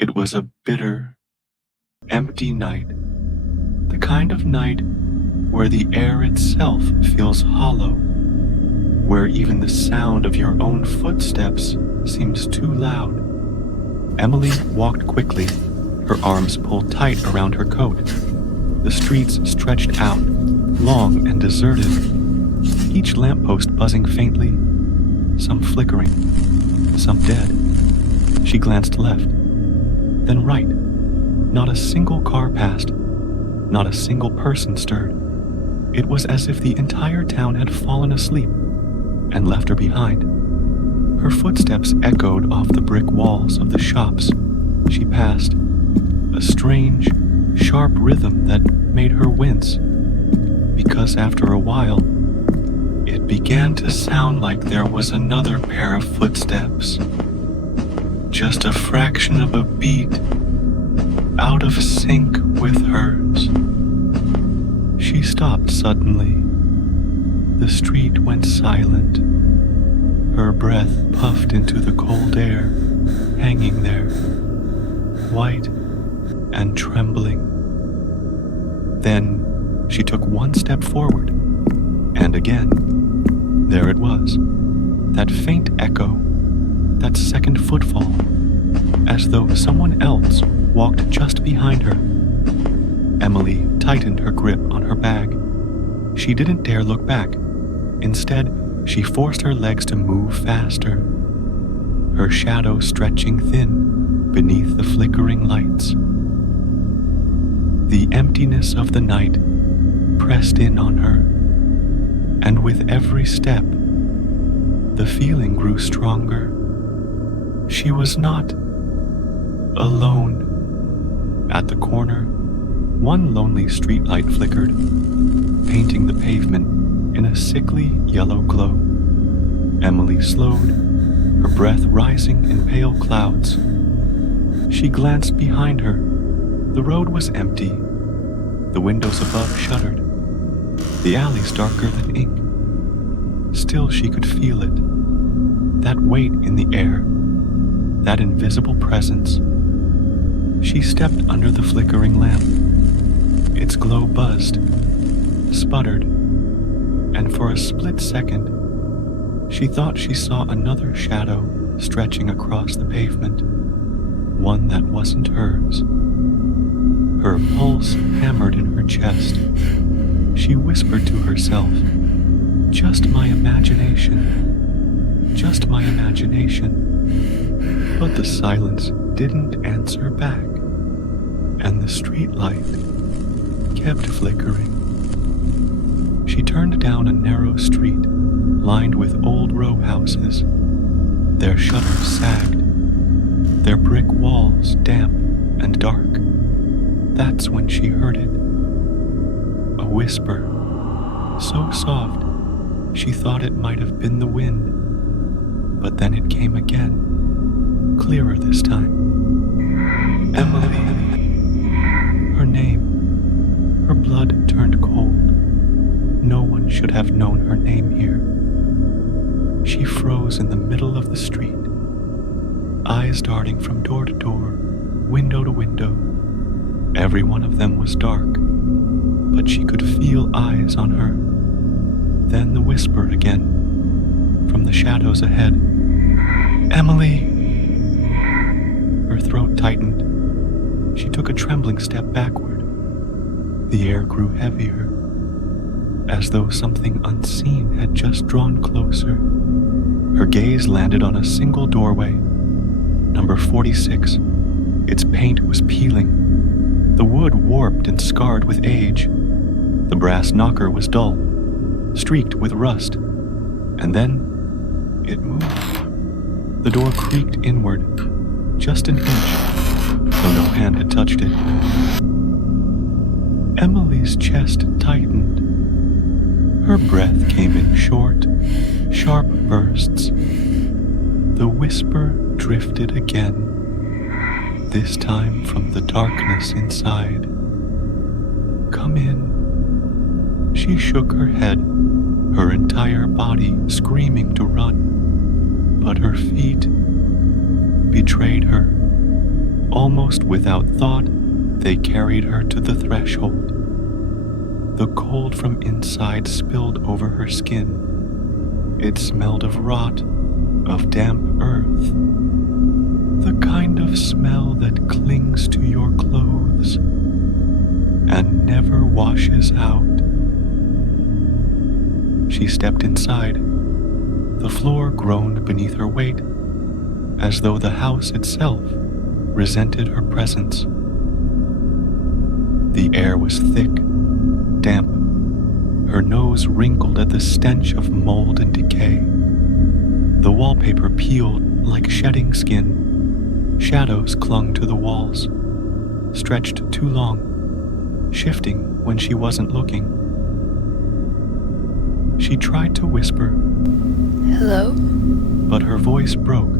It was a bitter, empty night, the kind of night where the air itself feels hollow, where even the sound of your own footsteps seems too loud. Emily walked quickly, her arms pulled tight around her coat. The streets stretched out, long and deserted, each lamppost buzzing faintly, some flickering, some dead. She glanced left, then right. Not a single car passed, not a single person stirred. It was as if the entire town had fallen asleep and left her behind. Her footsteps echoed off the brick walls of the shops she passed, a strange, sharp rhythm that made her wince, because after a while, it began to sound like there was another pair of footsteps, just a fraction of a beat out of sync with hers. She stopped suddenly. The street went silent. Her breath puffed into the cold air, hanging there, white and trembling. Then she took one step forward, and again, there it was, that faint echo, that second footfall, as though someone else walked just behind her. Emily tightened her grip on her bag. She didn't dare look back. Instead, she forced her legs to move faster, her shadow stretching thin beneath the flickering lights. The emptiness of the night pressed in on her, and with every step, the feeling grew stronger. She was not alone. At the corner, one lonely streetlight flickered, painting the pavement in a sickly yellow glow. Emily slowed, her breath rising in pale clouds. She glanced behind her. The road was empty. The windows above shuttered. The alleys darker than ink. Still she could feel it. That weight in the air. That invisible presence. She stepped under the flickering lamp. Its glow buzzed, sputtered, and for a split second, she thought she saw another shadow stretching across the pavement, one that wasn't hers. Her pulse hammered in her chest. She whispered to herself, "Just my imagination, just my imagination." But the silence didn't answer back, and the streetlight kept flickering. She turned down a narrow street lined with old row houses. Their shutters sagged, their brick walls damp and dark. That's when she heard it. A whisper, so soft she thought it might have been the wind. But then it came again, clearer this time. Emily. Her name. Her blood turned cold. No one should have known her name here. She froze in the middle of the street, eyes darting from door to door, window to window. Every one of them was dark, but she could feel eyes on her. Then the whisper again, from the shadows ahead. "Emily!" Her throat tightened. She took a trembling step backward. The air grew heavier, as though something unseen had just drawn closer. Her gaze landed on a single doorway, number 46. Its paint was peeling, the wood warped and scarred with age. The brass knocker was dull, streaked with rust, and then it moved. The door creaked inward, just an inch, though no hand had touched it. Emily's chest tightened. Her breath came in short, sharp bursts. The whisper drifted again, this time from the darkness inside. "Come in." She shook her head, her entire body screaming to run, but her feet betrayed her. Almost without thought, they carried her to the threshold. The cold from inside spilled over her skin. It smelled of rot, of damp earth, the kind of smell that clings to your clothes and never washes out. She stepped inside. The floor groaned beneath her weight, as though the house itself resented her presence. The air was thick, damp. Her nose wrinkled at the stench of mold and decay. The wallpaper peeled like shedding skin. Shadows clung to the walls, stretched too long, shifting when she wasn't looking. She tried to whisper, "Hello?" but her voice broke,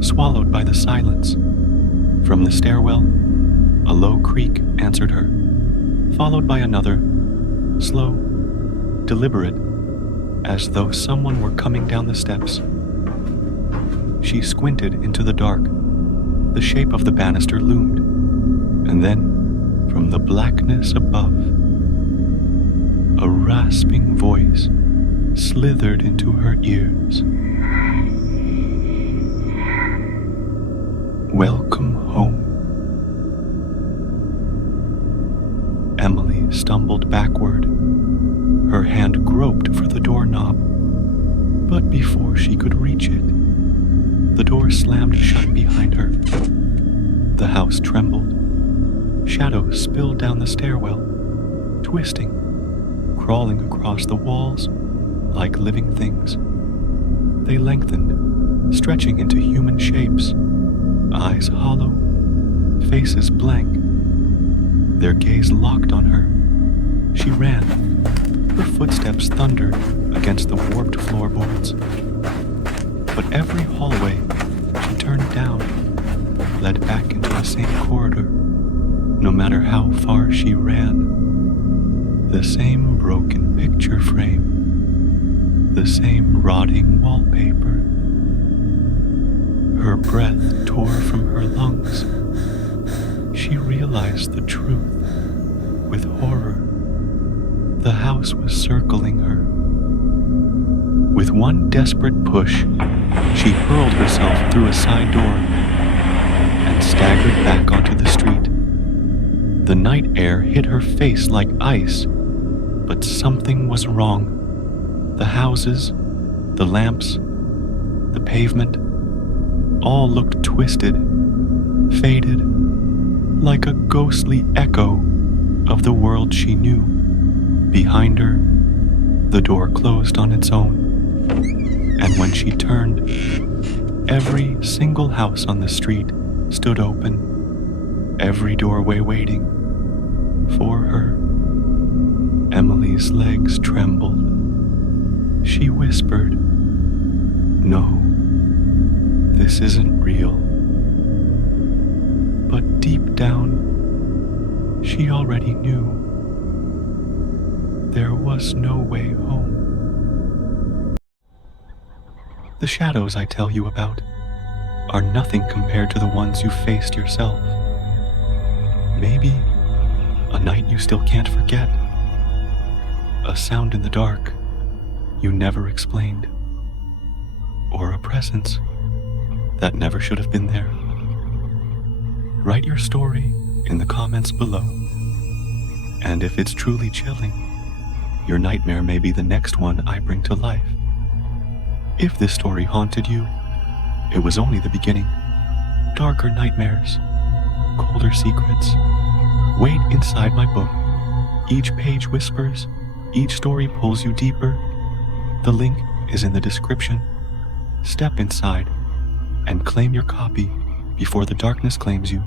swallowed by the silence. From the stairwell, a low creak answered her, followed by another, slow, deliberate, as though someone were coming down the steps. She squinted into the dark. The shape of the banister loomed, and then, from the blackness above, a rasping voice slithered into her ears. "Welcome home." Emily stumbled backward. Her hand groped for the doorknob, but before she could reach it, the door slammed shut behind her. The house trembled. Shadows spilled down the stairwell, twisting, crawling across the walls like living things. They lengthened, stretching into human shapes, eyes hollow, faces blank. Their gaze locked on her. She ran. Her footsteps thundered against the warped floorboards. But every hallway she turned down led back into the same corridor. No matter how far she ran, the same broken picture frame, the same rotting wallpaper. Her breath tore from her lungs. She realized the truth with horror. The house was circling her. With one desperate push, she hurled herself through a side door and staggered back onto the street. The night air hit her face like ice, but something was wrong. The houses, the lamps, the pavement, all looked twisted, faded, like a ghostly echo of the world she knew. Behind her, the door closed on its own. And when she turned, every single house on the street stood open, every doorway waiting for her. Emily's legs trembled. She whispered, "No, this isn't real." But deep down, she already knew there was no way home. The shadows I tell you about are nothing compared to the ones you faced yourself. Maybe a night you still can't forget, a sound in the dark you never explained, or a presence that never should have been there. Write your story in the comments below, and if it's truly chilling, your nightmare may be the next one I bring to life. If this story haunted you, it was only the beginning. Darker nightmares, colder secrets, wait inside my book. Each page whispers, each story pulls you deeper. The link is in the description. Step inside and claim your copy before the darkness claims you.